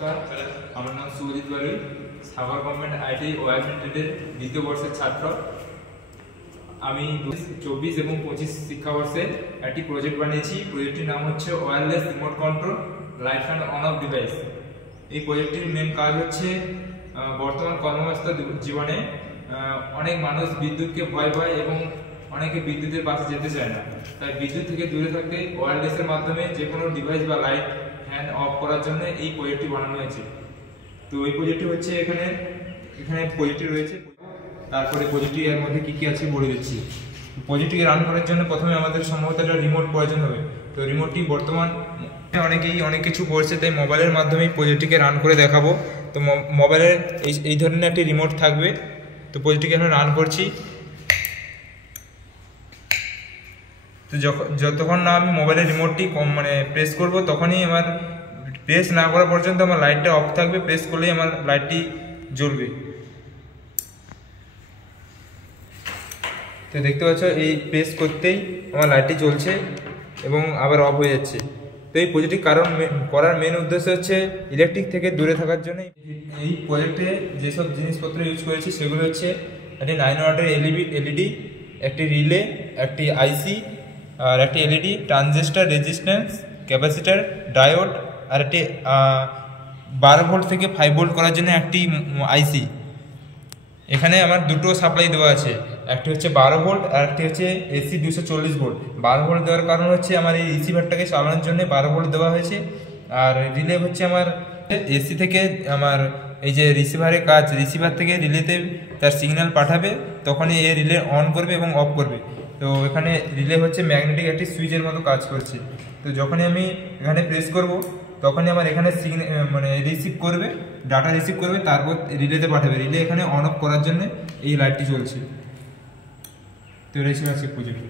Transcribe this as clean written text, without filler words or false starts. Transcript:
নমস্কার, আমার নাম সুজিত বাড়ি, সাগর গভর্নমেন্ট আইটি ওয়ার লিমিটেডের দ্বিতীয় বর্ষের ছাত্র। আমি 2024 এবং 25 শিক্ষাবর্ষে একটি প্রজেক্ট বানিয়েছি। প্রজেক্টটির নাম হচ্ছে wireless remote control light and on of device. এই প্রজেক্টটির মেন কাজ হচ্ছে বর্তমান কর্মব্যস্ত জীবনে অনেক মানুষ বিদ্যুৎকে ভয় পায় এবং অনেকে বিদ্যুতের পাশে যেতে চায় না। তাই বিদ্যুৎ থেকে দূরে থাকতে ওয়্যারলেসের মাধ্যমে যে কোনো ডিভাইস বা লাইট ফ্যান অফ করার জন্য এই প্রজেক্টটি বানানো হয়েছে। তো এই প্রজেক্টটি হচ্ছে এখানে প্রজেক্টটি রয়েছে। তারপরে প্রজেক্টটি এর মধ্যে কী কী আছে বলে দিচ্ছি। প্রজেক্টটিকে রান করার জন্য প্রথমে আমাদের সম্ভবত একটা রিমোট প্রয়োজন হবে। তো রিমোটটি বর্তমান অনেক কিছু করছে, তাই মোবাইলের মাধ্যমে প্রজেক্টটিকে রান করে দেখাবো। তো মোবাইলের এই ধরনের একটি রিমোট থাকবে। তো প্রজেক্টটিকে আমরা রান করছি। তো যতক্ষণ না আমি মোবাইলের রিমোটটি প্রেস করব, তখনই আমার প্রেস না করা পর্যন্ত আমার লাইটটা অফ থাকবে। প্রেস করলেই আমার লাইটটি জ্বলবে। তো দেখতে পাচ্ছ, এই প্রেস করতেই আমার লাইটটি জ্বলছে এবং আবার অফ হয়ে যাচ্ছে। তো এই প্রজেক্টটি করার মেন উদ্দেশ্য হচ্ছে ইলেকট্রিক থেকে দূরে থাকার জন্য। এই প্রজেক্টে যেসব জিনিসপত্র ইউজ করেছি সেগুলো হচ্ছে একটি 9 ওয়াটের এলইডি, একটি রিলে, একটি আইসি, আর একটি LED, transistor, resistance, capacitor, diode, আর একটি 12 ভোল্ট থেকে 5 ভোল্ট করার জন্য একটি আইসি। এখানে আমার দুটো সাপ্লাই দেওয়া আছে, একটি হচ্ছে 12 ভোল্ট আর একটি হচ্ছে এসি 240 ভোল্ট। 12 ভোল্ট দেওয়ার কারণ হচ্ছে আমার এই রিসিভারটাকে চালানোর জন্য 12 ভোল্ট দেওয়া হয়েছে। আর রিলে হচ্ছে আমার এসি থেকে আমার এই যে রিসিভারের কাজ, রিসিভার থেকে রিলেতে তার সিগন্যাল পাঠাবে, তখনই এই রিলে অন করবে এবং অফ করবে। তো এখানে রিলে হচ্ছে ম্যাগনেটিক একটি সুইচের মতো কাজ করছে। তো যখনই আমি এখানে প্রেস করব, তখনই আমার এখানে রিসিভ করবে, ডাটা রিসিভ করবে, তারপর রিলেতে পাঠাবে। রিলে এখানে অন অফ করার জন্য এই লাইটটি জ্বলছে। তো এটাই ছিল আজকে প্রজেক্ট।